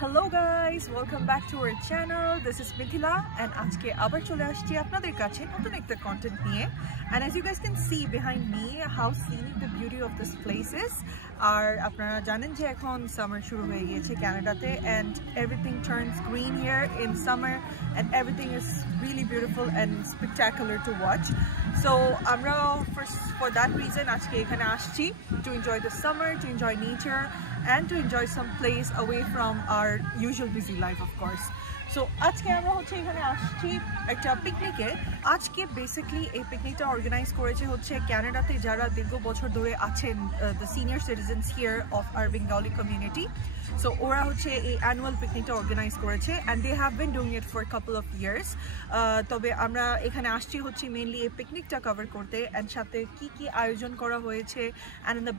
Hello guys, welcome back to our channel. This is Mithila and আজকে আবার চলে আসছি আপনাদের কাছে নতুন একটা কন্টেন্ট নিয়ে। And as you guys can see behind me how scenic the beauty of this place is. আর আপনারা জানেন যে এখন summer শুরু হয়ে গিয়েছে কানাডাতে and everything turns green here in summer and everything is really beautiful and spectacular to watch. So আমরা for that reason আজকে এখানে আসছি to enjoy the summer, to enjoy nature and to enjoy some place away from our usual busy life, of course. So আজকে আমরা হচ্ছে এখানে আসছি একটা পিকনিকে। আজকে বেসিক্যালি এই পিকনিকটা অর্গানাইজ করেছে হচ্ছে কানাডাতে যারা দীর্ঘ বছর ধরে আছেন the senior citizens here of our Bengali community. So ওরা হচ্ছে এই অ্যানুয়াল পিকনিকটা অর্গানাইজ করেছে and they have been doing it for a couple of years. তবে আমরা এখানে আসছি হচ্ছে মেইনলি এই পিকনিকটা কভার করতে and সাথে কি কি আয়োজন করা হয়েছে and in the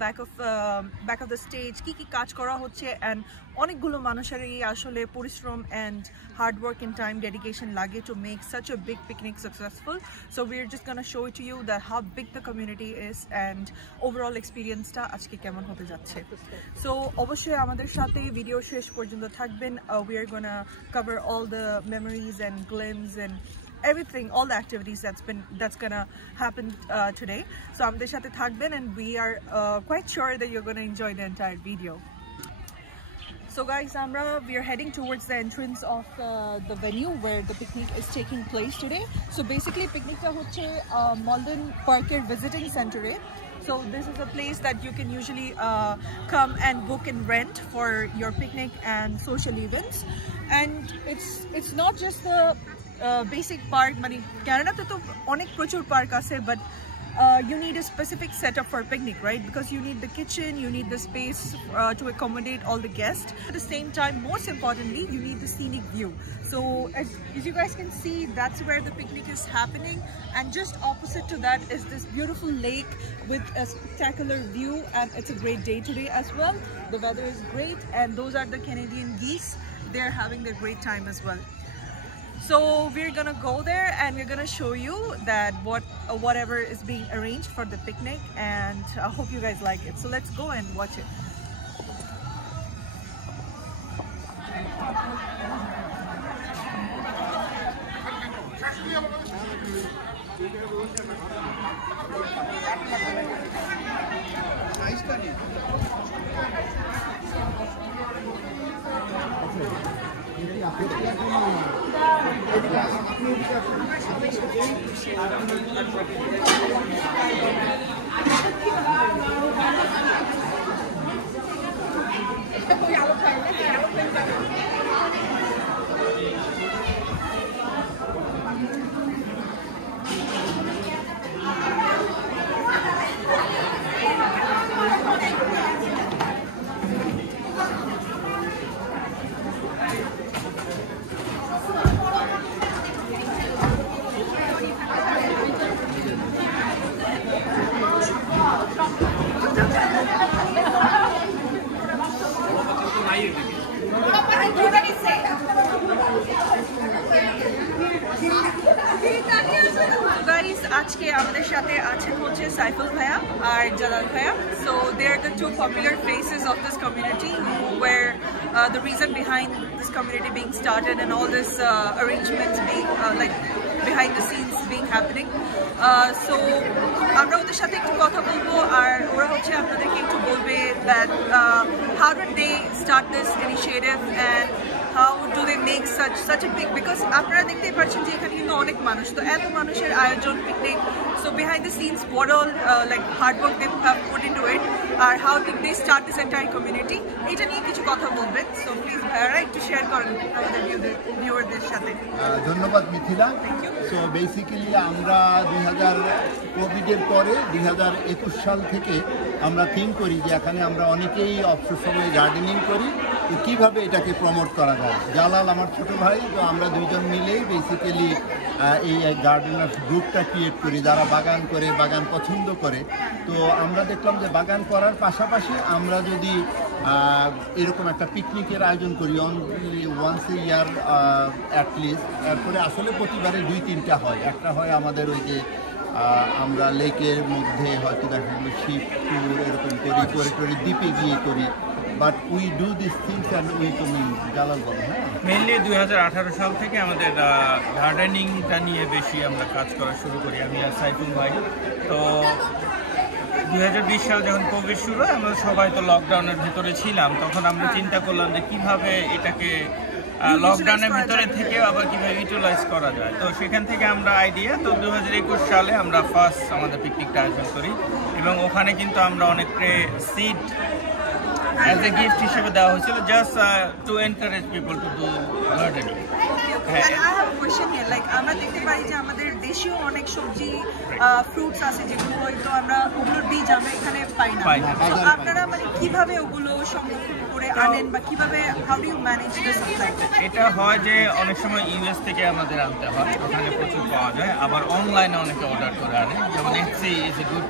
back of the stage কি কি কাজ করা হচ্ছে and অনেকগুলো মানুষেরই আসলে পরিশ্রম and hard work and time dedication লাগে to make such a big picnic successful. So we're just gonna show it to you that how big the community is and overall experience টা আজকে কেমন হতে যাচ্ছে। So অবশ্যই আমাদের সাথে video শেষ পর্যন্ত থাকবেন। We are gonna cover all the memories and glimpses and everything, all the activities that's gonna happen today. So আমাদের সাথে থাকবেন and we are quite sure that you're gonna enjoy the entire video. So guys, we are heading towards the entrance of the venue where the picnic is taking place today. So basically picnic ta hocche Malden Parker Visiting Center. So this is a place that you can usually come and book and rent for your picnic and social events. And it's not just the basic park, mani Canada te to onek prochur park ase, but you need a specific setup for a picnic, right? Because you need the kitchen, you need the space to accommodate all the guests. At the same time, most importantly, you need the scenic view. So as you guys can see, that's where the picnic is happening, and just opposite to that is this beautiful lake with a spectacular view, and it's a great day today as well. The weather is great, and those are the Canadian geese. They're having their great time as well. So we're gonna go there and we're gonna show you that whatever is being arranged for the picnic, and I hope you guys like it. So let's go and watch it. আজকে আমাদের সাথে আছেন হচ্ছে সাইফুল ভাইয়া আর জালাল ভাইয়া. So they are the two popular faces of this community who were the reason behind this community being started and all this arrangements being like behind the scenes being happening. So আমরা ওদের সাথে একটু কথা বলবো আর ওরা হচ্ছে আপনাদেরকে একটু বলবে that how did they start this initiative and how do they make such a big, because আপনারা দেখতেই পাচ্ছেন যে এখানে কিন্তু অনেক মানুষ, তো এত মানুষের আয়োজন picnic, so behind the scenes what all like hard work they have put into it, আর how did they start this entire community, এটা নিয়ে কিছু কথা বলবেন. So please ভাইয়ারা একটু শেয়ার করেন আমাদের ভিউয়ারদের সাথে. ধন্যবাদ মিথিলা. সো বেসিক্যালি আমরা 2000 কোভিডের পরে 2021 সাল থেকে আমরা থিঙ্ক করি যে এখানে আমরা অনেকেই অবসর সময়ে গার্ডেনিং করি, তো কীভাবে এটাকে প্রমোট করা যায়. জালাল আমার ছোট ভাই, তো আমরা দুইজন মিলেই বেসিক্যালি এই গার্ডেনার গ্রুপটা ক্রিয়েট করি যারা বাগান করে, বাগান পছন্দ করে. তো আমরা দেখলাম যে বাগান করার পাশাপাশি আমরা যদি এরকম একটা পিকনিকের আয়োজন করি ওয়ান্স এ ইয়ার অ্যাটলিস্ট, তারপরে আসলে প্রতিবারে 2-3টা হয়. একটা হয় আমাদের ওই যে আমরা লেকের মধ্যে হয়তো দেখা গেলো শিপ ট্যুর এরকম করি, করে দ্বীপে গিয়ে করি, but we do this things and we তো জালাল বলে হ্যাঁ মেনলি 2018 সাল থেকে আমাদের গার্ডেনিংটা নিয়ে বেশি আমরা কাজ করা শুরু করি, আমি আর সাইফুল ভাই। তো 2020 সাল যখন কোভিড শুরু হয়, আমরা সবাই তো লকডাউনের ভিতরে ছিলাম, তখন আমরা চিন্তা করলাম যে কীভাবে এটাকে লকডাউনের ভিতরে থেকে আবার কীভাবে ইউটিলাইজ করা যায়। তো সেখান থেকে আমরা আইডিয়া, তো 2021 সালে আমরা ফার্স্ট আমাদের পিকনিকটা আয়োজন করি এবং ওখানে কিন্তু আমরা অনেককে সিড অ্যাজ এ গিফট হিসেবে দেওয়া হয়েছিল, just to encourage people to do gardening. আমরা দেখতে পাই যে আমাদের দেশীয় অনেক সবজি ফ্রুটস আছে যেগুলো হয়তো আমরা ওগুলোর বীজ আমরা এখানে পাই না, আপনারা মানে কিভাবে ওগুলো সংরক্ষণ করে আনেন বা কিভাবে how do you manage the supply? এটা হয় যে অনেক সময় ইউএস থেকে আমাদের আনতে হয়, ওখানে প্রচুর পাওয়া যায়, আবার অনলাইনে অনেকে অর্ডার করে আনে, যেমন FC is a good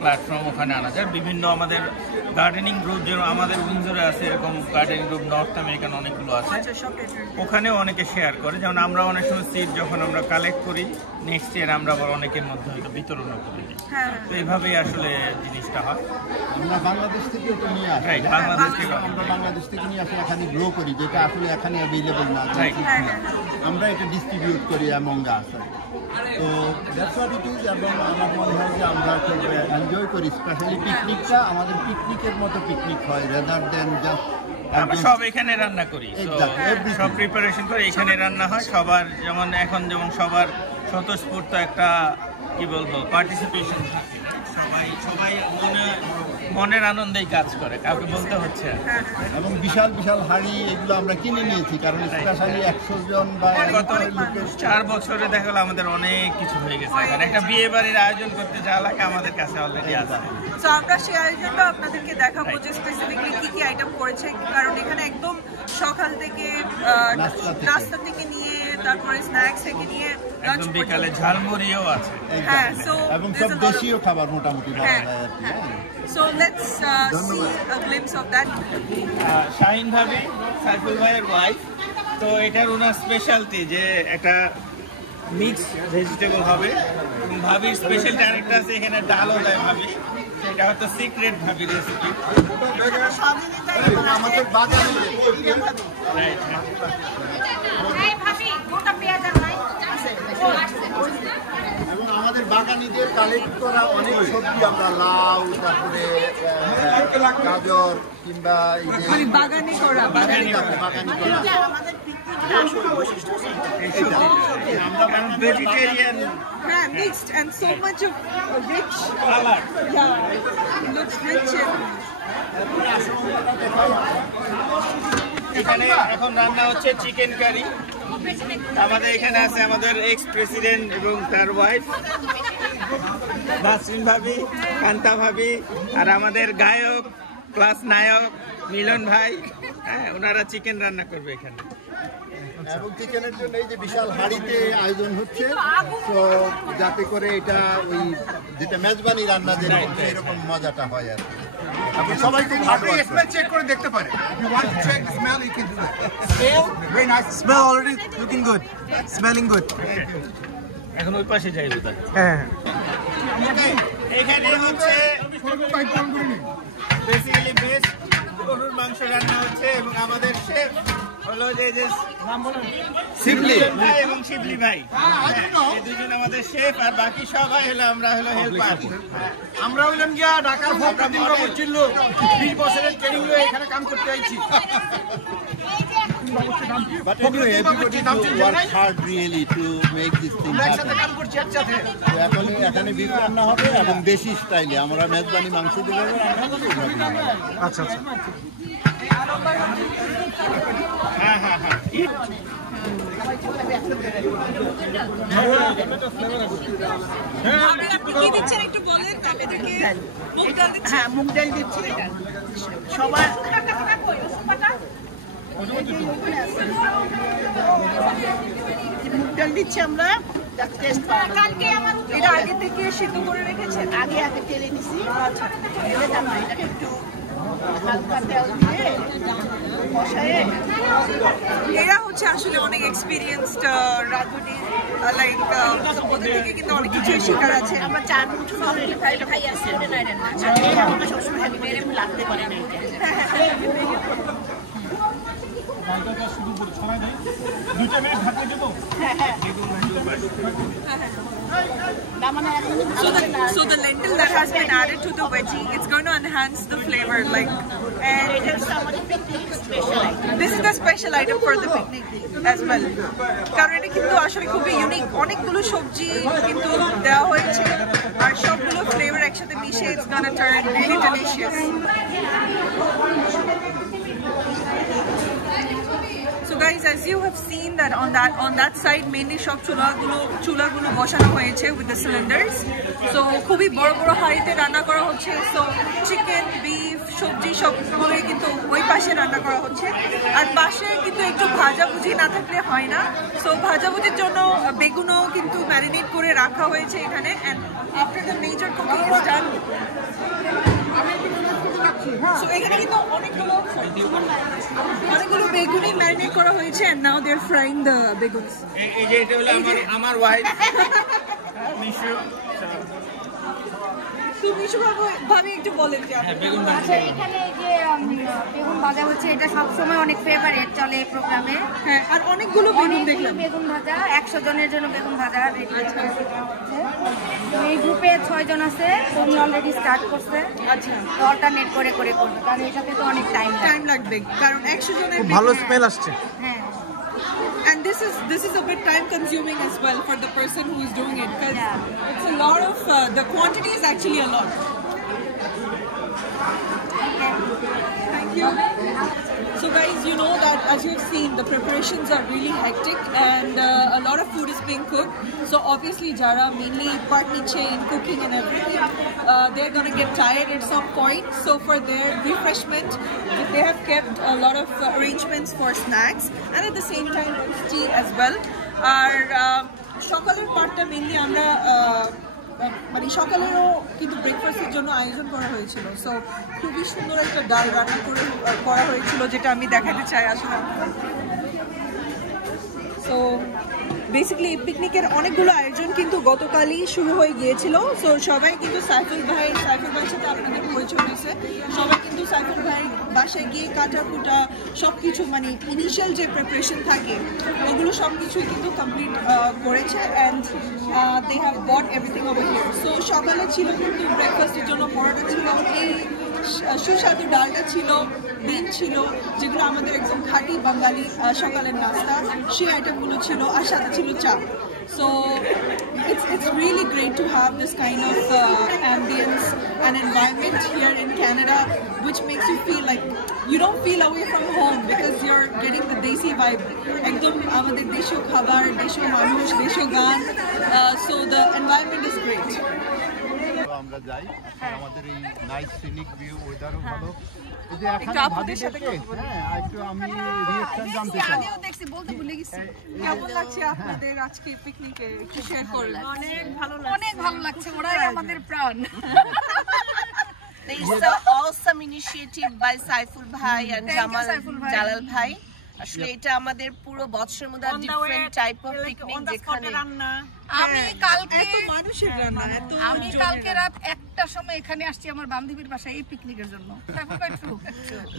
platform, ওখানে আনা যায়। বিভিন্ন আমাদের গার্ডেনিং গ্রুপ যেমন আমাদের উইন্ডসরে আছে, এরকম গার্ডেনিং গ্রুপ নর্থ আমেরিকান অনেকগুলো আছে, ওখানেও অনেকে শেয়ার করে। যেমন আমরা অনেক সময় সিড যখন আমরা কালেক্ট করি, নেক্সট ইয়ার আমরা আবার অনেকের মধ্যে হয়তো বিতরণও করে দিই। তো এইভাবেই আসলে জিনিসটা হয়। আমরা বাংলাদেশ থেকে তো নিয়ে আসি, বাংলাদেশ থেকে নিয়ে আসি, এখানে গ্রো করি, যেটা আসলে এখানে অ্যাভেলেবল না, আমরা এটা ডিস্ট্রিবিউট করি অ্যামং আস। তো দ্যাটস হোয়াট ইট ইজ। এবং আমার মনে হয় যে আমরা খুব এনজয় করি, স্পেশালি পিকনিকটা আমাদের পিকনিকের মতো পিকনিক হয়, রেদার দেন জাস্ট আমরা সব এখানে রান্না করি, সব প্রিপারেশন করে এখানে রান্না হয়। সবার যেমন এখন যেমন সবার স্বতঃস্ফূর্ত একটা কি বলবো পার্টিসিপেশন থাকে, সবাই মনের আনন্দেই কাজ করে, কাউকে বলতে হচ্ছে। এবং বিশাল বিশাল হাড়ি এগুলো আমরা কিনে নিয়েছি, কারণ স্পেশালি 100 জন বা গত 4 বছরে দেখা গেল আমাদের অনেক কিছু হয়ে গেছে। এখানে একটা বিয়ে বাড়ির আয়োজন করতে যা লাগে আমাদের কাছে অলরেডি আছে। তো আমরা সেই আয়োজনটা আপনাদেরকে দেখাবো যে স্পেসিফিকলি কি কি আইটেম করেছে, কারণ এখানে একদম সকাল থেকে নাস্তা থেকে নিয়ে তারপরে স্ন্যাক্স থেকে নিয়ে একদম বিকালে ঝালমুড়িও আছে। হ্যাঁ, সো এবং সব দেশীয় খাবার মোটামুটি পাওয়া যায় আর কি। So let's see a glimpse of that. Shahin ভাবি, সাইফুল ভাইয়ের ওয়াইফ, তো এটার ওনার স্পেশালিটি যে একটা মিক্স ভেজিটেবল হবে। ভাবির স্পেশাল ডাইরেক্ট আছে, এখানে ডালও দেয় ভাবি, সেটা হয়তো সিক্রেট ভাবি রেসিপি। আমাদের বাজারে এবং আমাদের বাগানিদের কালেক্ট করা অনেক সবজি, আমরা লাউ, তারপরে গাজর কিংবা বাগানি করা আমরা vegetarian, mixed and so much of rich color. Yeah, it looks rich. এখানে এখন রান্না হচ্ছে চিকেন কারি। আমাদের এখানে আছে আমাদের এক্স প্রেসিডেন্ট এবং তার ওয়াইফ নাসরিন ভাবি, কান্তা ভাবি, আর আমাদের গায়ক ক্লাস নায়ক মিলন ভাই। হ্যাঁ, ওনারা চিকেন রান্না করবে এখানে। এবং চিকেনের জন্য এই যে বিশাল হাঁড়িতে আয়োজন হচ্ছে, তো যাতে করে এটা ওই যেটা মেজবানি রান্না যেরকম সেরকম মজাটা হয় আর কি। আপনি সবাই খুব ভালো স্মেল চেক করে দেখতে পারে। You want to check the smell, you can do that. Smell, very nice. Smell already looking good. Smelling good. এখন ওই পাশে যাই বোধ হয়। হ্যাঁ, এখানে হচ্ছে বেসিক্যালি বেস্ট গরুর মাংস রান্না হচ্ছে এবং আমাদের শেফ হলো যে শিবলি ভাই এবং শিবলি ভাই, এই দুজন আমাদের শেফ, আর বাকি সবাই হলো আমরা হলো হেল্পার। আমরা হইলাম গিয়া ঢাকার ফোকাতিন রবর ছিল 20 বছরের ট্রেনিং হয়ে এখানে কাম করতে আইছি। But anyway, everybody work hard really to make this thing happen. কাম করছি একসাথে। এখানে বিফ রান্না হবে এবং দেশি স্টাইলে আমরা মেজবানি মাংস দিয়ে আচ্ছা আচ্ছা। হ্যাঁ হ্যাঁ হ্যাঁ, মুগ ডাল দিচ্ছি সবার। মুগ ডাল দিচ্ছি আমরা, এটা আগে থেকে সিদ্ধ করে রেখেছেন? আগে তেলে দিছি, তেলে তারপরে এটাকে একটু হালকা তেল দিয়ে বসায়ে এরা হচ্ছে আসলে অনেক এক্সপিরিয়েন্সড রাঁধুনি, লাইক ওদের থেকে কিন্তু অনেক কিছুই শেখার আছে। আমরা চার বছর অলরেডি খাই আসছি, ওটা নাই রান্না আমরা সবসময় খালি বেড়ে লাগতে পারে না। So the lentil that has been added to the veggie, it's going to enhance the flavor, like, and this is the special item for the picnic as well. কারণ এটা কিন্তু আসলে খুবই ইউনিক, অনেকগুলো সবজি কিন্তু দেওয়া হয়েছে আর সবগুলো ফ্লেভার একসাথে মিশে it's gonna turn really delicious. So guys, as you have seen that on that side mainly সব চুলাগুলো বসানো হয়েছে with the cylinders. So খুবই বড় বড় হাঁড়িতে রান্না করা হচ্ছে। So চিকেন, বিফ, সবজি সবগুলোই কিন্তু ওই পাশে রান্না করা হচ্ছে। আর পাশে কিন্তু একটু ভাজাভুজি না থাকলে হয় না। So ভাজাভুজির জন্য বেগুনও কিন্তু ম্যারিনেট করে রাখা হয়েছে এখানে, and after the major cooking is done, so এখানে কিন্তু অনেকগুলো বেগুনি ম্যারিনেট করা হয়েছে and now they're frying the beguns. এই যে এটা হলো আমার ওয়াইফ মিশু। তো মিশু ভাবি একটু বলেন যে বেগুন আচ্ছা, এখানে যে বেগুন ভাজা হচ্ছে এটা সবসময় অনেক ফেভারিট চলে এই প্রোগ্রামে। হ্যাঁ, আর অনেকগুলো বেগুন দেখলাম। বেগুন ভাজা 100 জনের জন্য বেগুন ভাজা রেডি হচ্ছে। তো এই গ্রুপে 6 জন আছে, উনি অলরেডি স্টার্ট করছে। আচ্ছা, অল্টারনেট করে করবে, কারণ এটাতে তো অনেক টাইম লাগবে, কারণ 100 জনের ভালো স্মেল আসছে। হ্যাঁ, and this is a bit time consuming as well for the person who is doing it, because it's a lot of the quantity is actually a lot. Thank you. So guys, you know that as you've seen, the preparations are really hectic and a lot of food is being cooked. So obviously Jara mainly part niche in cooking and everything, they're going to get tired at some point. So for their refreshment, they have kept a lot of arrangements for snacks and at the same time tea as well. Our সকালের পার্টটা mainly আমরা মানে সকালেরও কিন্তু ব্রেকফাস্টের জন্য আয়োজন করা হয়েছিল। সো খুবই সুন্দর একটা ডাল রান্না করা হয়েছিল, যেটা আমি দেখাতে চাই আসলে। সো বেসিক্যালি পিকনিকের অনেকগুলো আয়োজন কিন্তু গতকালই শুরু হয়ে গিয়েছিল। সো সবাই কিন্তু সাইফুল ভাইয়ের সাথে আপনাদের পরিচয় হয়েছে। সবাই কিন্তু সাইফুল ভাইয়ের বাসায় গিয়ে কাটা কুটা সব কিছু মানে ইনিশিয়াল যে প্রিপারেশন থাকে ওগুলো সব কিছুই কিন্তু কমপ্লিট করেছে and they have bought everything over here. So সকালে ছিল কিন্তু ব্রেকফাস্টের জন্য পরোটা ছিল, এই সুস্বাদু ডালটা ছিল, ডিম ছিল, যেগুলো আমাদের একদম খাঁটি বাঙালি সকালের নাস্তা, সেই আইটেমগুলো ছিল, আর সাথে ছিল চা। So it's really great to have this kind of ambience and environment here in Canada, which makes you feel like you don't feel away from home because you're getting the desi vibe. Ekdom amader desho khabar, desho manush, desho gaan. So the environment is great. আমরা যাই, আমাদের এই nice scenic view, ওয়েদারও ভালো। এই যে এখন ভাবির সাথে একটু আমি রিঅ্যাকশন জানতে চাই। আমিও দেখছি, বলতে ভুলে গেছি। কেমন লাগছে আপনাদের আজকে পিকনিকে, একটু শেয়ার করুন। অনেক ভালো লাগছে, ওরাই আমাদের প্রাণ। It's an awesome initiative by Saiful Bhai and Jalal Bhai. আসলে এটা আমাদের পুরো বছরের মধ্যে ডিফারেন্ট টাইপ অফ পিকনিক, যেখানে আমি কালকে রাত 1টার সময় এখানে আসছি আমার বান্ধবীর বাসায় এই পিকনিকের জন্য।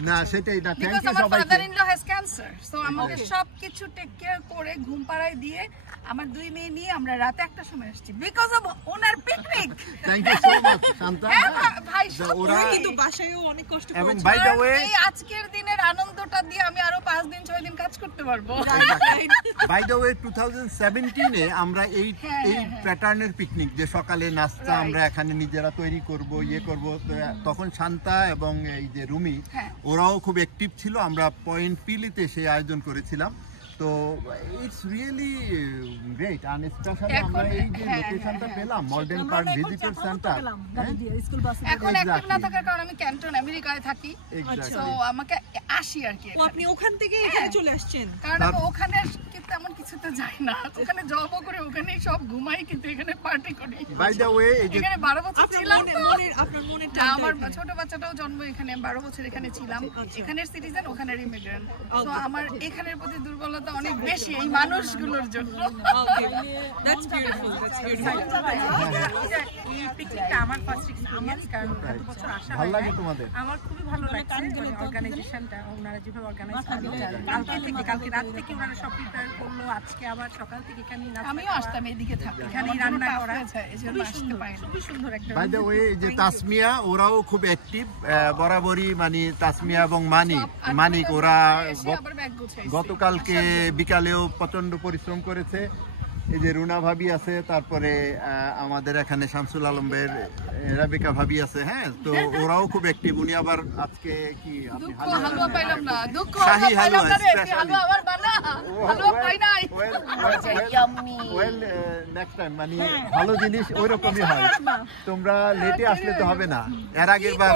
না সেটাই না, থ্যাংক ইউ আমার সবাইকে। Father in law has cancer, so আমাকে সবকিছু টেক কেয়ার করে ঘুম পাড়ায় দিয়ে আমার 2 মেয়ে নিয়ে আমরা রাতে 1টার সময় আসছি বিকজ অফ ওনার picnic. Thank you so much Shanta. ভাই ওরা কিন্তু বাসায়ও অনেক কষ্ট করেছে, এবং বাই দ্য ওয়ে এই আজকের দিনের আনন্দটা দিয়ে আমি আরো 5 দিন 6 দিন কাজ করতে পারবো। বাই দ্য ওয়ে 2017 এ আমরা এই প্যাটার্নের পিকনিক, যে সকালে নাস্তা আমরা এখানে নিজেরা তৈরি করব, ইয়ে করব, তখন শান্তা এবং এই যে রুমি ওরাও খুব অ্যাক্টিভ ছিল। আমরা পয়েন্ট পিলিতে সেই আয়োজন করেছিলাম। তো ইটস রিয়েলি গ্রেট, আর স্পেশালি আমরা এই যে লোকেশনটা পেলাম, মডার্ন পার্ক ভিজিটর সেন্টার, এখন অ্যাক্টিভ না থাকার কারণে আমি ক্যান্টন আমেরিকায় থাকি, সো আমাকে আসি আর কি। আপনি ওখান থেকে এখানে চলে আসছেন? কারণ আমি ওখানে তেমন কিছুতে যাই না, ওখানে জবও করে ওখানেই সব ঘুমাই, কিন্তু এখানে পার্টি করি। বাই দ্য ওয়ে এখানে 12 বছর ছিলাম, আপনার মনে আমার ছোট বাচ্চাটাও জন্ম এখানে, 12 বছর এখানে ছিলাম, এখানের সিটিজেন ওখানের ইমিগ্রেন্ট। তো আমার এখানের প্রতি দুর্বলতা অনেক বেশি এই মানুষগুলোর জন্য। That's beautiful, that's beautiful. এই পিকনিকটা আমার ফার্স্ট এক্সপেরিয়েন্স, কারণ এত বছর আসা ভালো হয় লাগে না। তোমাদের? আমার খুবই ভালো লাগছে অর্গানাইজেশনটা, ওনারা যেভাবে অর্গানাইজ করলো, কালকে রাত থেকে ওনারা সব প্রিপেয়ার করলো, আজকে আবার সকাল থেকে এখানে আমিও আসতাম এইদিকে থাকি, এখানে রান্না করা, এজন্য আসতে পারি। খুবই সুন্দর একটা। বাই দ্য ওয়ে যে তাসমিয়া ওরাও খুব অ্যাক্টিভ বরাবরই, মানে তাসমিয়া এবং মানিক ওরা আবার ব্যাগ গুছাইছি। গতকালকে বিকালেও প্রচন্ড পরিশ্রম করেছে। এই যে রুনা ভাবি আছে, তারপরে আমাদের এখানে শামসুল আলমের রাবিকা ভাবি আছে, হ্যাঁ, তো ওরাও খুব অ্যাক্টিভ। উনি আবার আজকে কি আপনি হালুয়া পাইলাম না, দুঃখ শাহী হালুয়া হালুয়া আবার বানা, হালুয়া পাই নাই। ওয়েল নেক্সট টাইম, মানে ভালো জিনিস ওই রকমই হয়, তোমরা লেটে আসলে তো হবে না। এর আগের বার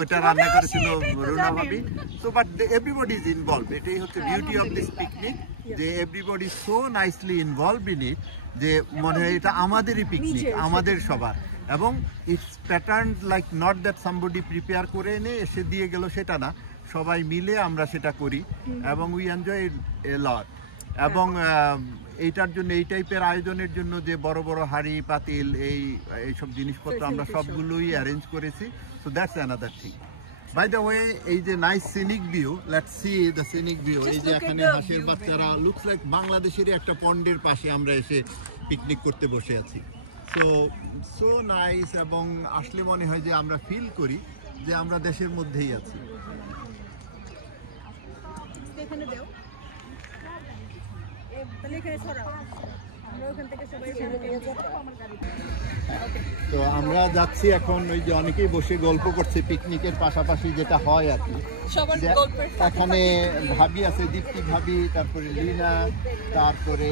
ওইটা রান্না করেছিল রুনা ভাবি। So but everybody is involve, এটাই হচ্ছে বিউটি অফ দিস পিকনিক, যে everybody so nicely involve in it, যে মনে হয় এটা আমাদেরই পিকনিক, আমাদের সবার। এবং it's pattern like not that somebody prepare করে এনে এসে দিয়ে গেল, সেটা না, সবাই মিলে আমরা সেটা করি এবং উই এনজয় এ লট। এবং এইটার জন্য, এই টাইপের আয়োজনের জন্য যে বড় বড় হাঁড়ি পাতিল এইসব জিনিসপত্র আমরা সবগুলোই অ্যারেঞ্জ করেছি। So that's another thing. By the way, এই যে nice scenic view, let's see the scenic view. এই যে এখানে হাঁসের বাচ্চারা, লুকস লাইক বাংলাদেশেরই একটা পন্ডের পাশে আমরা এসে পিকনিক করতে বসে আছি। সো নাইস, এবং আসলে মনে হয় যে আমরা ফিল করি যে আমরা দেশের মধ্যেই আছি। তো আমরা যাচ্ছি এখন, ওই যে অনেকেই বসে গল্প করছে পিকনিকের পাশাপাশি, যেটা হয় আর কি। এখানে ভাবি আছে, দীপ্তি ভাবি, তারপরে লিনা, তারপরে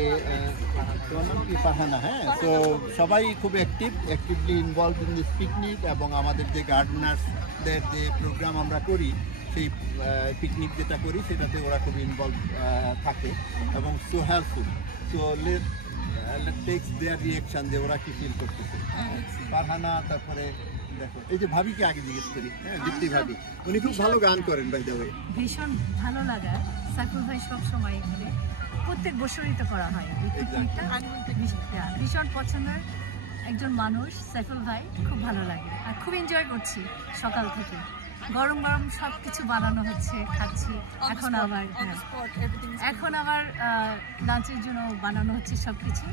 তোমার নাম কি, ফারহানা, হ্যাঁ। তো সবাই খুব actively involve in this picnic. এবং আমাদের যে গার্ডেনার্সদের যে প্রোগ্রাম আমরা করি, সেই পিকনিক যেটা করি সেটাতে ওরা খুব ইনভলভ থাকে এবং so helpful. So let takes their reaction, যে ওরা কি ফিল করতেছে। ফারহানা, তারপরে দেখো এই যে ভাবিকে আগে জিজ্ঞেস করি, হ্যাঁ, দীপ্তি ভাবি, উনি খুব ভালো গান করেন বাই দ্য ওয়ে। ভীষণ ভালো লাগা, সাইফুল ভাই সব সময় এখানে প্রত্যেক বছরই তো করা হয় এই পিকনিকটা, ভীষণ পছন্দের একজন মানুষ সাইফুল ভাই, খুব ভালো লাগে আর খুব এনজয় করছি। সকাল থেকে গরম গরম সব কিছু বানানো হচ্ছে, খাচ্ছি। এখন আবার লাঞ্চের জন্য বানানো হচ্ছে সব কিছু,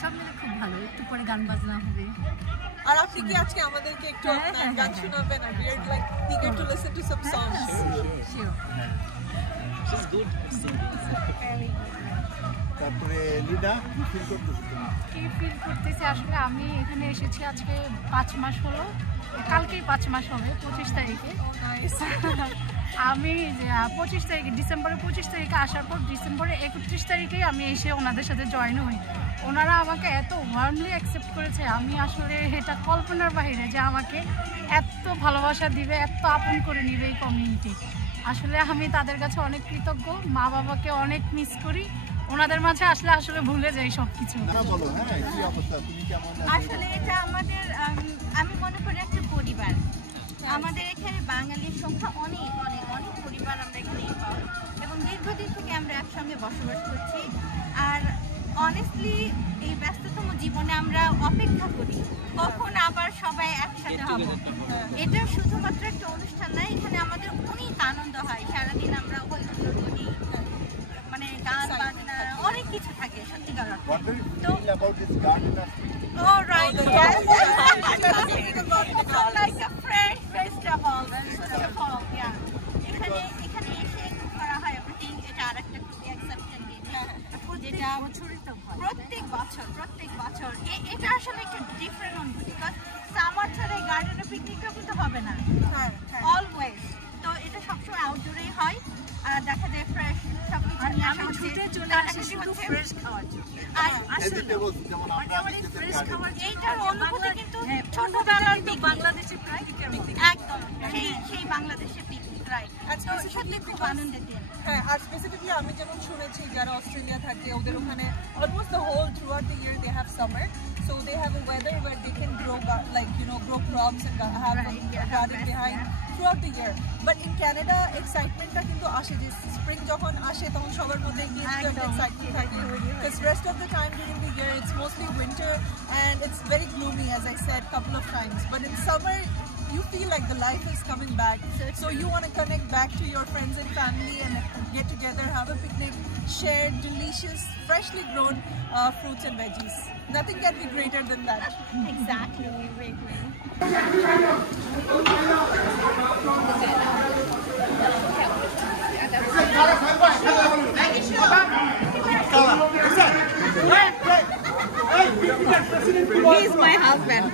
সব মিলে খুব ভালো। একটু পরে গান বাজনা হবে। আর আপনি কি আজকে আমাদেরকে একটু গান শোনাবেন? We are like eager to listen to some songs. Sure. She's good. তারপরে লিডা, কি ফিল করতেছো তুমি? কি ফিল করতেছি, আসলে আমি এখানে এসেছি আজকে 5 মাস হলো, কালকেই 5 মাস হবে, 25 তারিখে। আমি 25 তারিখে, ডিসেম্বরের 25 তারিখে আসার পর ডিসেম্বরের 31 তারিখেই আমি এসে ওনাদের সাথে জয়েন হই। ওনারা আমাকে এত ওয়ার্মলি অ্যাকসেপ্ট করেছে, আমি আসলে এটা কল্পনার বাইরে যে আমাকে এত ভালোবাসা দিবে, এত আপন করে নিবে এই কমিউনিটি। আসলে আমি তাদের কাছে অনেক কৃতজ্ঞ, মা বাবাকে অনেক মিস করি, ওনাদের মাঝে আসলে ভুলে যাই সবকিছু। বলো, হ্যাঁ, কি অবস্থা, তুমি কেমন? আসলে এটা আমাদের, আমি মনে করি একটা পরিবার। আমাদের এখানে বাঙালির সংখ্যা অনেক অনেক অনেক পরিবার আমরা এখানে পাই, এবং দীর্ঘদিন থেকে আমরা একসঙ্গে বসবাস করছি। আর অনেস্টলি এই ব্যস্ততম জীবনে আমরা অপেক্ষা করি কখন আবার সবাই একসাথে হব। এটা শুধুমাত্র একটা অনুষ্ঠান নয়, এখানে আমাদের অনেক আনন্দ হয়, সারাদিন আমরা হইহুল্লোড় করি, মানে গান বাজনা অনেক কিছু থাকে সত্যিকার অর্থে। তো oh right, yes. So like a French festival, first of all, yeah. এখানে এসে করা হয় everything, এটা আরেকটা খুবই exception দিন, যেটা প্রত্যেক বছর এটা আসলে একটা ডিফারেন্ট অনুভূতি। কারণ সামার ছাড়া এই গার্ডেনে পিকনিকটা কিন্তু হবে না, অলওয়েজ। তো এটা সবসময় আউটডোরেই হয়, আর দেখা যায় ফ্রেশ সবকিছু নিয়ে আসা হচ্ছে, ফ্রেশ খাওয়ার জন্য। আর আসলে এইটার অনুভূতি কিন্তু ছোটবেলার বাংলাদেশে প্রায় একদম সেই বাংলাদেশে পিকনিক। রাইট সত্যি খুব আনন্দের দিন হ্যাঁ আর স্পেসিফিকলি আমি যেমন শুনেছি যারা অস্ট্রেলিয়া থাকে ওদের ওখানে almost the whole throughout the year they have summer so they have a weather where they can grow like grow crops and have a garden behind throughout the year but in Canada excitement ta kintu ashe je spring jokhon ashe tokhon shobar moddhe excitement thake because rest of the time during the year it's mostly winter and it's very gloomy as I said couple of times but in summer you feel like the life is coming back so you want to connect back to your friends and family and get together have a picnic share delicious freshly grown fruits and veggies nothing can be greater than that exactly we agree He's my husband.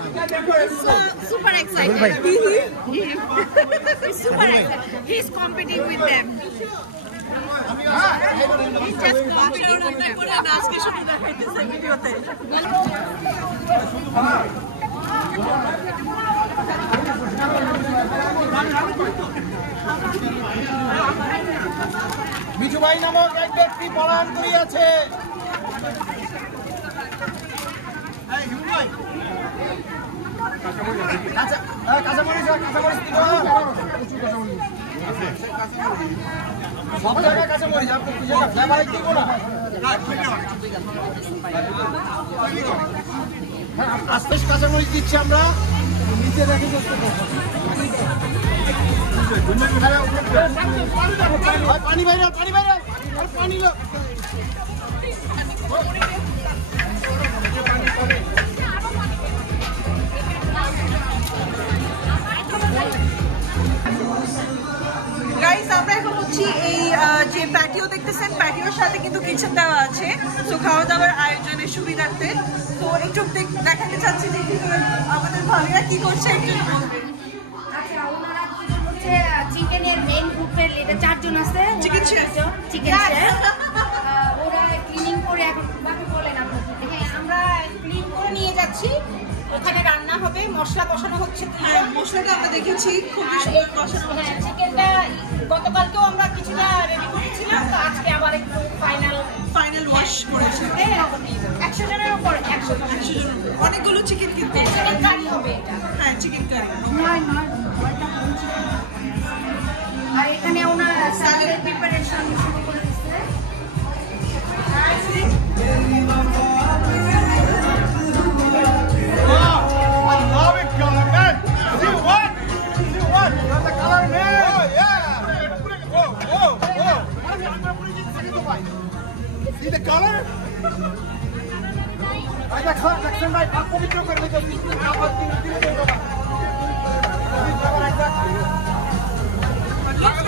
So super excited. He's super excited. He's competing with them. He's just competing with them. Mithu ভাই নামক এক ব্যক্তি পলায়ন করিয়াছে সব জায়গায় কাঁচামরিচ আপনি ফ্লেভার দিব না আস্তে কাঁচামরিচ দিচ্ছি আমরা নিচে রেখে পানি বাইরে পানি গাইস আমরা এখন হচ্ছি এই যে প্যাটিও দেখতেছেন প্যাটিওর সাথে কিন্তু কিচেন দেওয়া আছে তো খাওয়া দাওয়ার আয়োজনের সুবিধার্থে তো একটু দেখাতে চাচ্ছি যে আমাদের ভাইরা কি করছে একটু বলবেন চিকেনের মেইন গ্রুপের লিডার 4 জন আছে চিকেন শেফ ওরা ক্লিনিং করে এখন বাকি বলেন আপনাদের হ্যাঁ আমরা ক্লিন করে নিয়ে যাচ্ছি ওখানে রান্না হবে মশলা কষানো হচ্ছে হ্যাঁ মশলাটা আমরা দেখেছি খুব সুন্দর কষানো হচ্ছে চিকেনটা গতকালকেও আমরা কিছুটা রেডি করেছিলাম তো আজকে আবার একটু ফাইনাল ওয়াশ করেছি 100 জনের উপর 100 জন অনেকগুলো চিকেন কিনতে চিকেন কারি হবে এটা হ্যাঁ চিকেন কারি আর এখানে ওনার স্যালাডের প্রিপারেশন শুরু করে দিচ্ছে See the color? Jackson भाई आपको भी क्यों करने को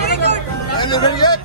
very good and very good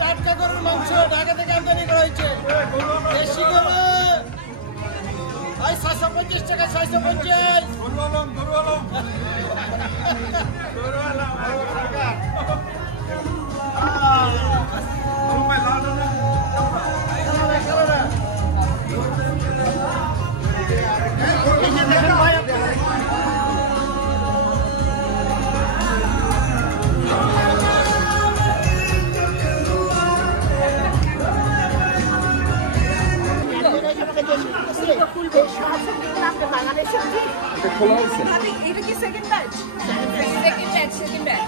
টাটকা গরুর মাংস ঢাকা থেকে আমদানি করা হয়েছে দেশি গরু 750 টাকা এটা কি সেকেন্ড ব্যাচ সেকেন্ড ব্যাচ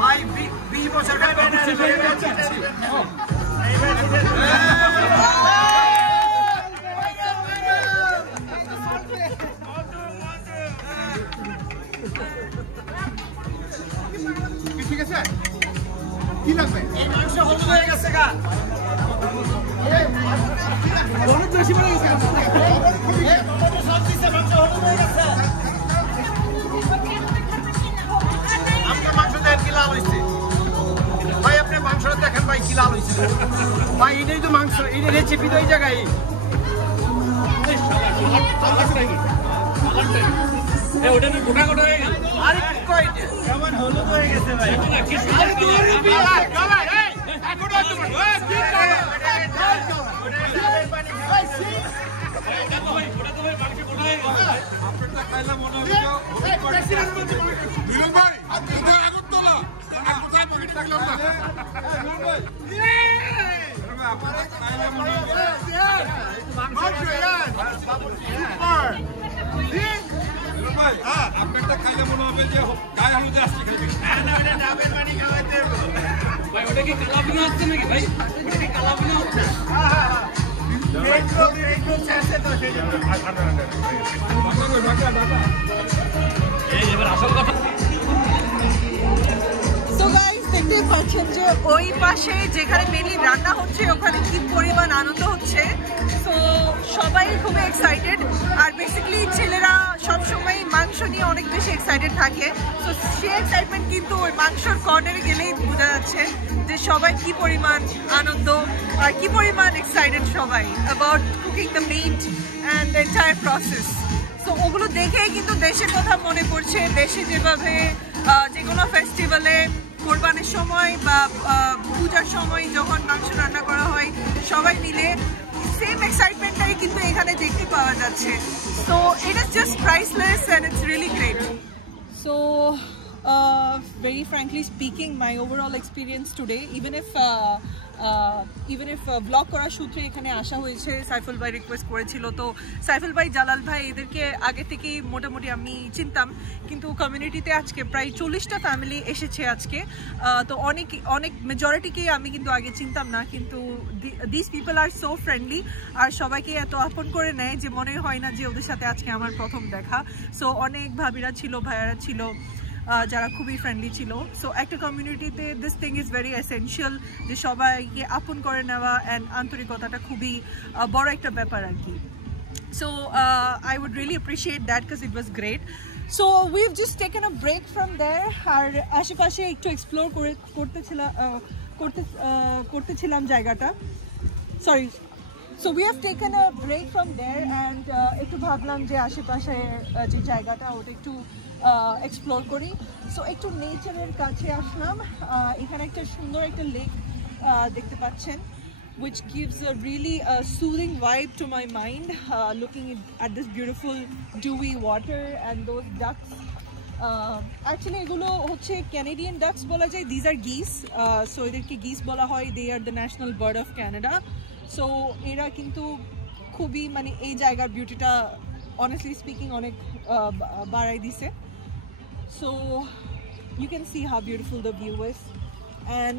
ভাই 20 বছর ঠিক আছে কি লাগবে এই মাংস হলুদ হয়ে গেছে গা হলুদ বেশি পড়ে গেছে সব দিছে মাংস হলুদ হয়ে গেছে আপনি মাংস দেন কি লাল হইছে ভাই আপনি মাংসটা দেখেন ভাই কি লাল হইছে ভাই এটাই তো মাংস এটা রেসিপি তো এই জায়গায় ওটা তো গোটা গোটা হয়ে গেল আরে কি কই কেমন হলুদ হয়ে গেছে ভাই আরে তোর বিয়া গলা এই এখন তো কি করে আপনারটা খাইলা মনে হলো বিলন ভাই আপনি তো আগুন তোলা আর কোথায় পকেট রাখলাম না ভাই আপনারটা খাইলা মনে হলো মাংস ইয়ার বাবু সুপার আপনারটা খাইলে মনে হবে যে গায়ে হলুদে আসছে না ওটা ডাবের পানি খাওয়াইতে ভাই ওটা কি কালাবিনা হচ্ছে নাকি ভাই ওটা কি কালাবিনা হচ্ছে মেট্রো চাচ্ছে তো সেই জন্য এই এবার আসল কথা সো গাইস দেখতে পাচ্ছেন যে ওই পাশে যেখানে মেনলি রান্না হচ্ছে ওখানে কি পরিমাণ আনন্দ হচ্ছে সো সবাই খুবই এক্সাইটেড আর বেসিক্যালি ছেলেরা সবসময় মাংস নিয়ে অনেক বেশি এক্সাইটেড থাকে তো সে এক্সাইটমেন্ট কিন্তু ওই মাংসর কর্নারে গেলেই বোঝা যাচ্ছে যে সবাই কি পরিমাণ আনন্দ আর কি পরিমাণ এক্সাইটেড সবাই about cooking the meat and the entire process তো ওগুলো দেখেই কিন্তু দেশের কথা মনে পড়ছে দেশে যেভাবে যে কোনো ফেস্টিভ্যালে কোরবানির সময় বা পূজার সময় যখন মাংস রান্না করা হয় সবাই মিলে সেম এক্সাইটমেন্টটাই কিন্তু এখানে দেখতে পাওয়া যাচ্ছে so it is just priceless and it's really great so very frankly speaking my overall experience today even if vlog করার সূত্রে এখানে আসা হয়েছে সাইফুল ভাই রিকোয়েস্ট করেছিল তো সাইফুল ভাই জালাল ভাই এদেরকে আগে থেকেই মোটামুটি আমি চিনতাম কিন্তু কমিউনিটিতে আজকে প্রায় 40টা ফ্যামিলি এসেছে আজকে তো অনেক মেজরিটিকেই আমি কিন্তু আগে চিনতাম না কিন্তু this people are so friendly আর সবাইকে এত আপন করে নেয় যে মনে হয় না যে ওদের সাথে আজকে আমার প্রথম দেখা সো অনেক ভাবিরা ছিল ভাইয়ারা ছিল যারা খুবই ফ্রেন্ডলি ছিল সো একটা কমিউনিটিতে this thing is very essential যে সবাইকে আপন করে নেওয়া অ্যান্ড আন্তরিকতাটা খুবই বড় একটা ব্যাপার আর কি so I would really appreciate that because it was great so we've just taken a break from there আর আশেপাশে একটু এক্সপ্লোর করতেছিলাম জায়গাটা sorry So we have taken a break from there and একটু ভাবলাম যে আশেপাশে যে জায়গাটা ওটা একটু এক্সপ্লোর করি সো একটু নেচারের কাছে আসলাম এখানে একটা সুন্দর একটা লেক দেখতে পাচ্ছেন which gives a really soothing vibe to my mind looking at this beautiful dewy water and those ducks actually এগুলো হচ্ছে Canadian ducks বলা যায় these are geese so এদেরকে geese বলা হয় they are the national bird of Canada so এরা কিন্তু খুবই মানে এই জায়গার বিউটিটা honestly speaking অনেক বাড়াই দিছে so you can see how beautiful the view is and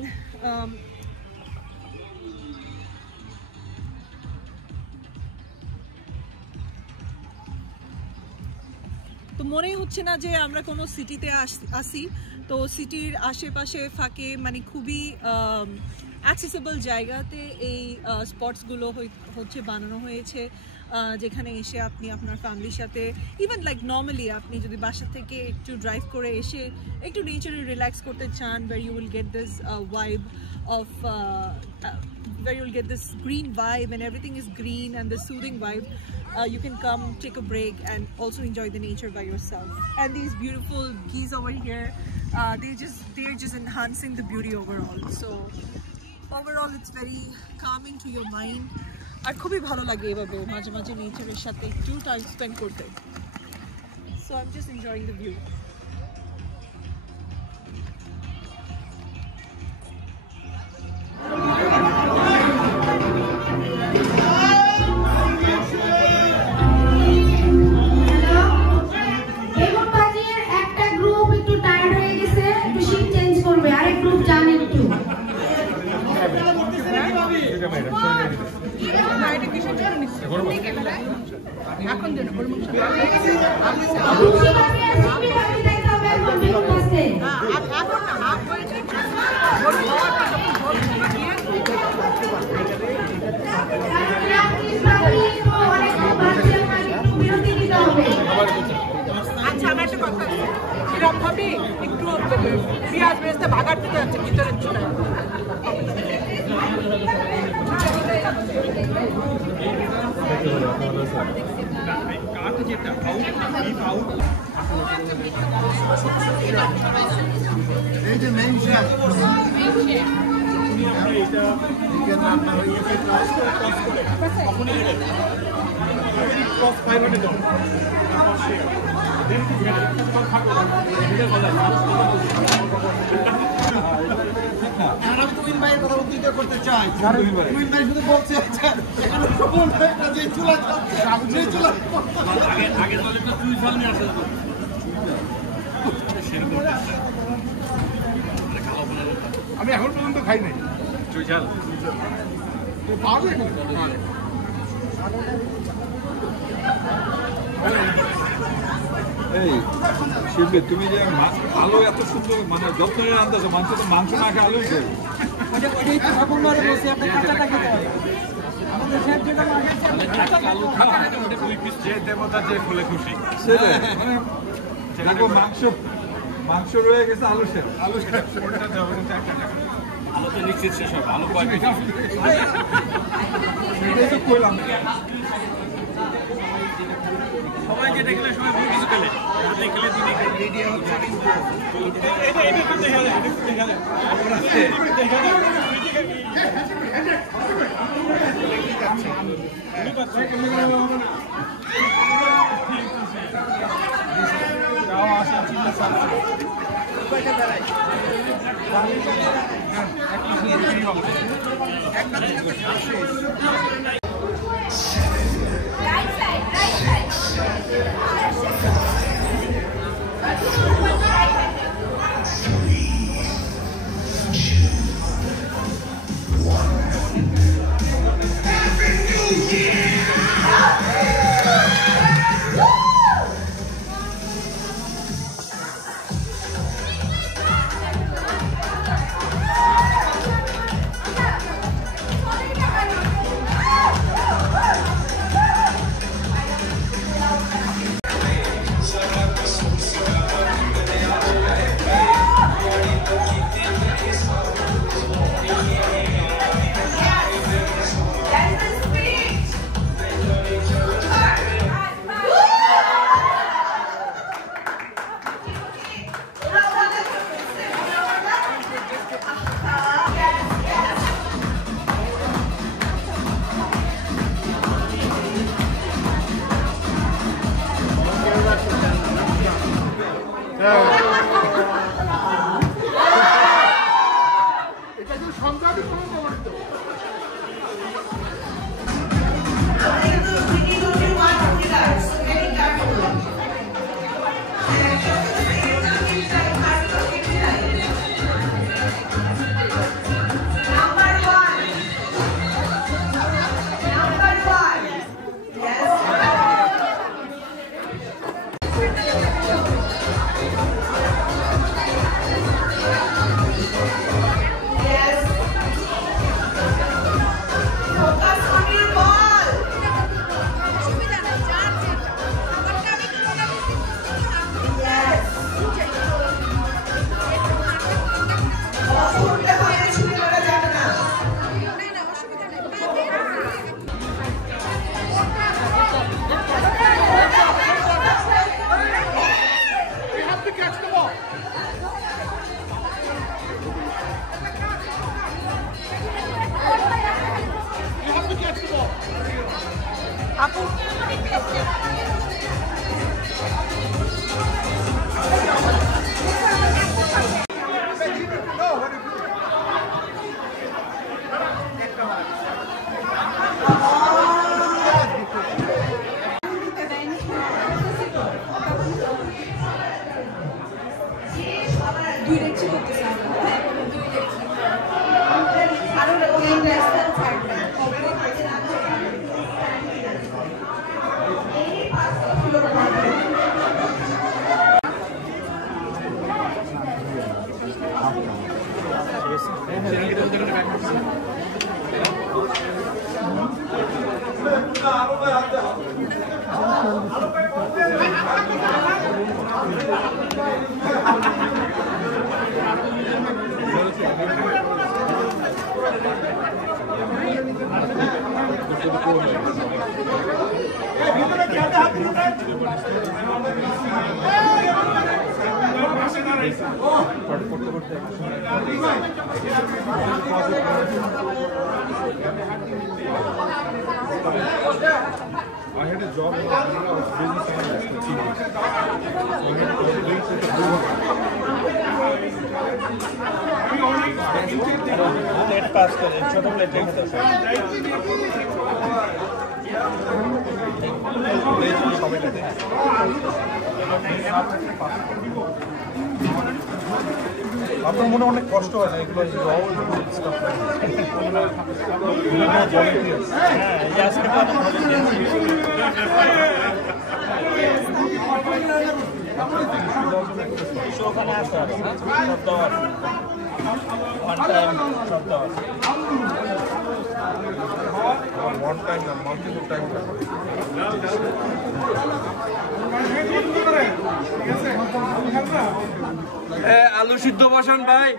তো মনেই হচ্ছে না যে আমরা কোনো সিটিতে আসি তো সিটির আশেপাশে ফাঁকে মানে খুবই অ্যাক্সেসিবল জায়গাতে এই স্পটসগুলো হচ্ছে বানানো হয়েছে যেখানে এসে আপনি আপনার ফ্যামিলির সাথে ইভেন লাইক নর্মালি আপনি যদি বাসা থেকে একটু ড্রাইভ করে এসে একটু নেচারে রিল্যাক্স করতে চান where you will get this vibe of where you will get this green vibe and everything is green and the soothing vibe you can come take a break and also enjoy the nature by yourself and these beautiful geese over here they're just enhancing the beauty overall so overall it's very calming to your mind আর খুবই ভালো লাগে এভাবে মাঝে মাঝে নেচারের সাথে একটু টাইম স্পেন্ড করতে so I am just enjoying the view এখন দেন আচ্ছা আমার একটা কথা এরকম ভাবে একটু পেঁয়াজ বেরেস্তা ভাগার দিতে যাচ্ছে ভিতরের চুলায় এই যে মেইন শেফ তুমিন ভাইয়ের কথা উদ্ধৃত করতে চাই তুমিন ভাই শুধু বলছে যে চুলা আগে আমি এখন পর্যন্ত খাই নাই চুইঝাল পাওয়া যায় এই শিবলি তুমি যে আলু এত সুন্দর মানে যত্ন নিয়ে আনতেছো মাংস তো মাংস না খেয়ে আলুই খাই মাংস রয়ে গেছে আলু শেষ আলু তো নিশ্চিত শেষ হবে আলু কইলাম সবাইকে দেখলে সবাই কিছু খেলে দেখলে I had a job in business analyst for 3 years. So I had to link with the plate pass करें छोटा प्लेट लेके दो আপনার মনে অনেক কষ্ট হয় না এগুলো ওখানে আসতে হবে না সব দেওয়া one time সব দেওয়া one time না multiple time আলু সিদ্ধ বসান ভাই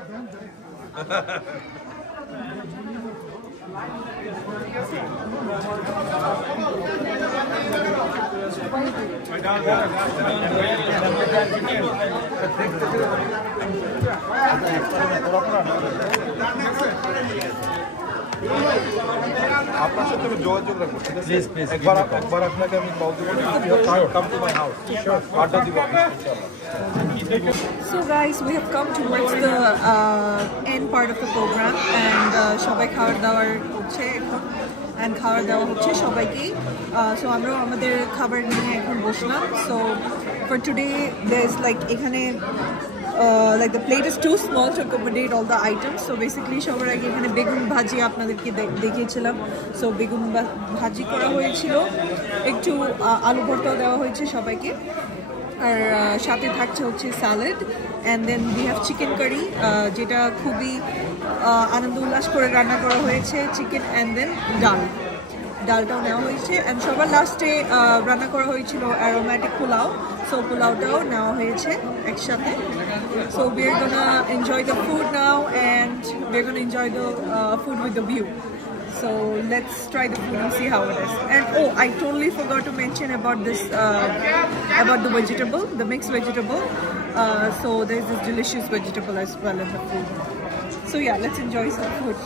আপনার সাথে আমি যোগাযোগ রাখবো ঠিক আছে একবার আপনাকে আমি কল দেবো কাম টু মাই হাউস আড্ডা দিব So guys, we have come towards the end part of the program and সবাই খাবার দাবার হচ্ছে এখন and খাবার দাওয়া হচ্ছে সবাইকেই so আমরা আমাদের খাবার নিয়ে এখন বসলাম so for today there's like এখানে like the plate is too small to accommodate all the items so basically সবার আগে এখানে বেগুন ভাজি আপনাদেরকে দেখিয়েছিলাম so বেগুন ভাজি করা হয়েছিল একটু আলু ভর্তা দেওয়া হয়েছে সবাইকে আর সাথে থাকছে হচ্ছে salad and then we have chicken curry যেটা খুবই আনন্দ উল্লাস করে রান্না করা হয়েছে চিকেন and then ডালটাও নেওয়া হয়েছে and সবার লাস্টে রান্না করা হয়েছিল অ্যারোম্যাটিক পোলাও so পোলাওটাও নেওয়া হয়েছে একসাথে so we are gonna enjoy the food now and we're gonna enjoy the food with the view so let's try the food and see how it is and oh I totally forgot to mention about this about the vegetable the mixed vegetable so there's this delicious vegetable as well in the food so yeah let's enjoy some food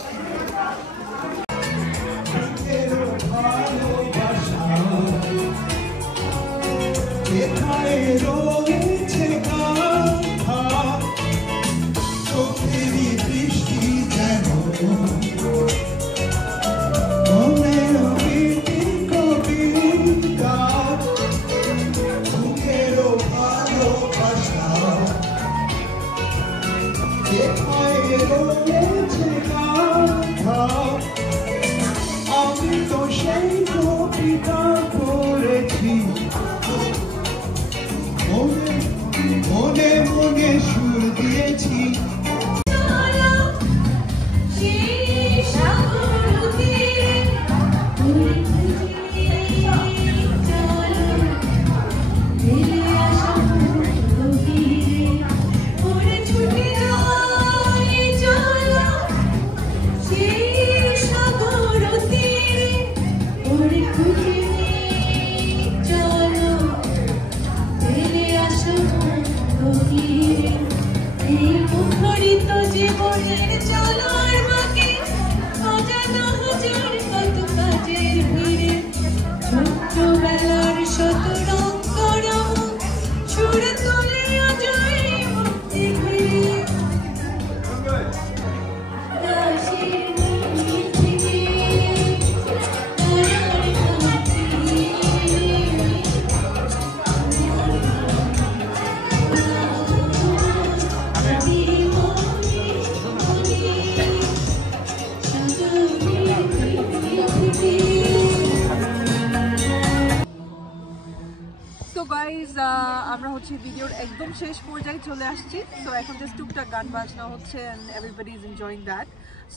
আমরা হচ্ছে ভিডিওর একদম শেষ পর্যায়ে চলে আসছি so এখন just টুকটাক গান বাজনা হচ্ছে and everybody is enjoying that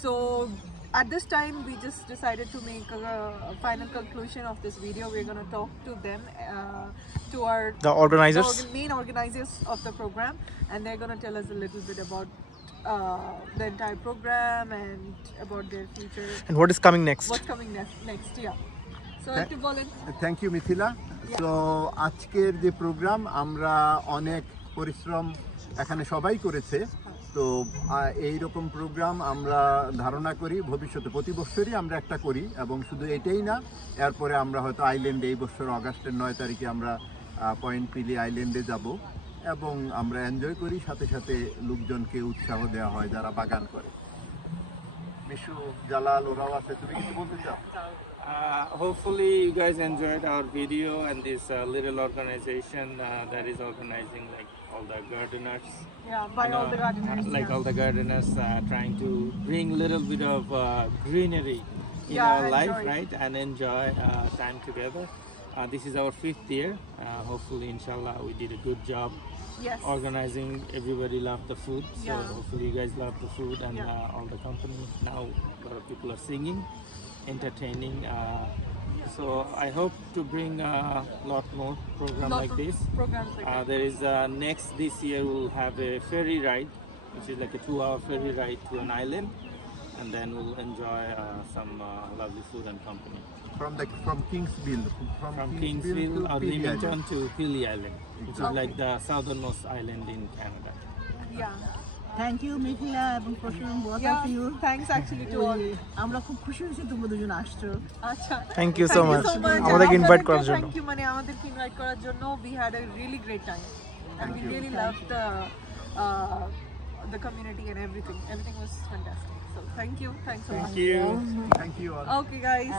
so at this time we just decided to make a final conclusion of this video we're going to talk to them to the organizers main organizers of the program and they're going to tell us a little bit about the entire program and about their future and what is coming next what's coming next yeah so একটু বলেন। Thank you Mithila. So আজকের যে programme আমরা অনেক পরিশ্রম এখানে সবাই করেছে। তো এই রকম প্রোগ্রাম আমরা ধারণা করি ভবিষ্যতে প্রতি বছরই আমরা একটা করি, এবং শুধু এটাই না, এরপরে আমরা হয়তো আইল্যান্ডে এই বছর অগাস্টের 9 তারিখে আমরা পয়েন্ট পিলি আইল্যান্ডে যাব, এবং আমরা এনজয় করি, সাথে সাথে লোকজনকে উৎসাহ দেওয়া হয় যারা বাগান করে। মিশু, জালাল, ওরাও আছে, তুমি কিছু বলতে চাও? Hopefully you guys enjoyed our video and this little organization that is organizing like all the gardeners. By all the gardeners. Like all the gardeners trying to bring little bit of greenery in our life, right? And enjoy time together. This is our 5th year. Hopefully, inshallah, we did a good job. Yes. Organizing. Everybody loved the food, so hopefully you guys love the food and all the company. Now a lot of people are singing, entertaining. So I hope to bring a lot more programs like this. There is this year we'll have a ferry ride, which is like a 2-hour ferry ride to an island, and then we'll enjoy some lovely food and company. From Kingsville, from Kingsville or Leamington to Pili Island, which is like the southernmost island in Canada. Thank you, Mikhila এবং Prasun, both of you. Thanks actually to all. আমরা খুব খুশি হয়েছি তোমরা দুজন আসছো। আচ্ছা, thank you so much আমাদেরকে ইনভাইট করার জন্য। থ্যাংক ইউ, মানে আমাদেরকে ইনভাইট করার জন্য। We had a really great time and we really loved the community and everything was fantastic. So thank you so much. Thank you all. Okay guys.